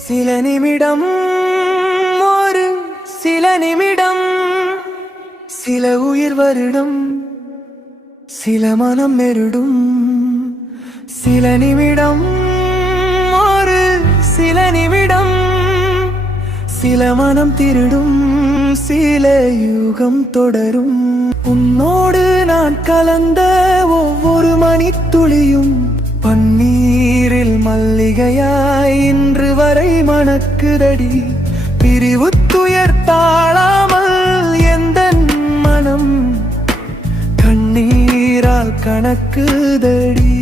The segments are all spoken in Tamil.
சில நிமிடம், ஒரு சில நிமிடம், சில உயிர் வருடம், சில மனம் நெருடும். சில நிமிடம், ஒரு சில நிமிடம், சில மனம் திருடும், சில யுகம் தொடரும். உன்னோடு நான் கலந்த ஒவ்வொரு மணித்துளியும் பன்னீரில் மல்லிகையாய் இன்று வரை மணக்குதடி. பிரிவு துயர் தாழாமல் எந்த மனம் கண்ணீரால் கணக்குதடி.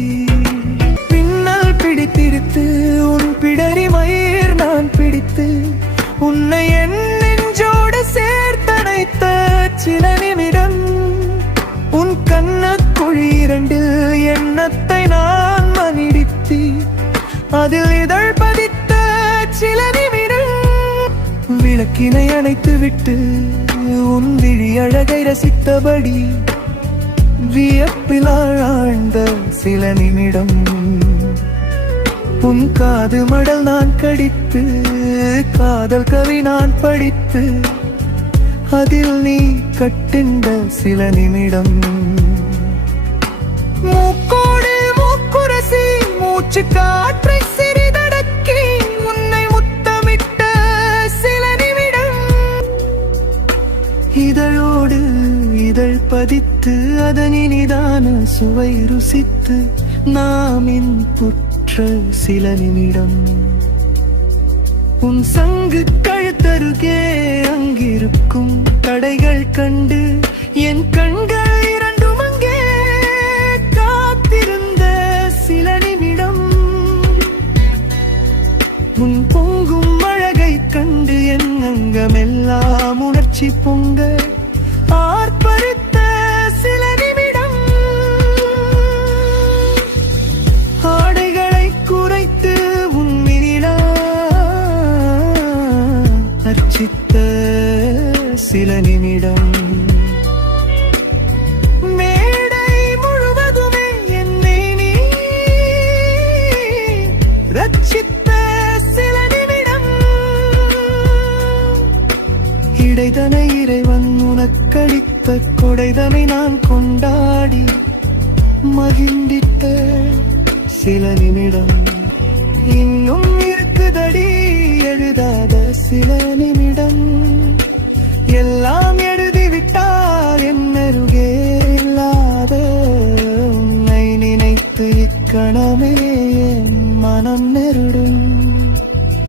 பின்னல் பிடித்திருத்து உன் பிடரி மயிர் நான் பிடித்து உன்னை என் நெஞ்சோடு சேர்த்தணைத்த சில நிமிடம். உன் கண்ணக்குழி இரண்டில் எண்ணத்தை நான் மணிடித்து அதில் இதழ் பதித்த சில நிமிடம். விளக்கினை அணைத்து விட்டு உன் விழி அழகை ரசித்தபடி வியப்பில் ஆழ்ந்த சில நிமிடம். உன் காது மடல் நான் கடித்து காதல் கவி நான் படித்து அதில் நீ கட்டிண்ட சில நிமிடம். மூக்கோடு மூக்குரசி மூச்சு காற்றை சிறிதடக்கி உன்னை முத்தமிட்ட சில நிமிடம். இதழோடு இதழ் பதித்து அதன் இனிதான சுவை ருசித்து நாமின் புற்ற சில நிமிடம். உன் சங்கு கழுத்தருகே அங்கிருக்கும் தடைகள் கண்டு என் கண்கள் இரண்டும் அங்கே காத்திருந்த சில நிமிடம். உன் பொங்கும் அழகை கண்டு என் அங்கமெல்லாம் உணர்ச்சி பொங்க ஆர்ப்பரித்த சில நிமிடம். ஆடைகளை குறைத்து உன் வினிலா அர்ச்சித்த சில நிமிடம். மேடை முழுவதுமே என்னை நீ ரட்சித்த சில நிமிடம். இடைதனை இறைவன் உனக்களித்த கொடைதனை நான் கொண்டாடி மகிழ்ந்திட்ட சில நிமிடம். இன்னும்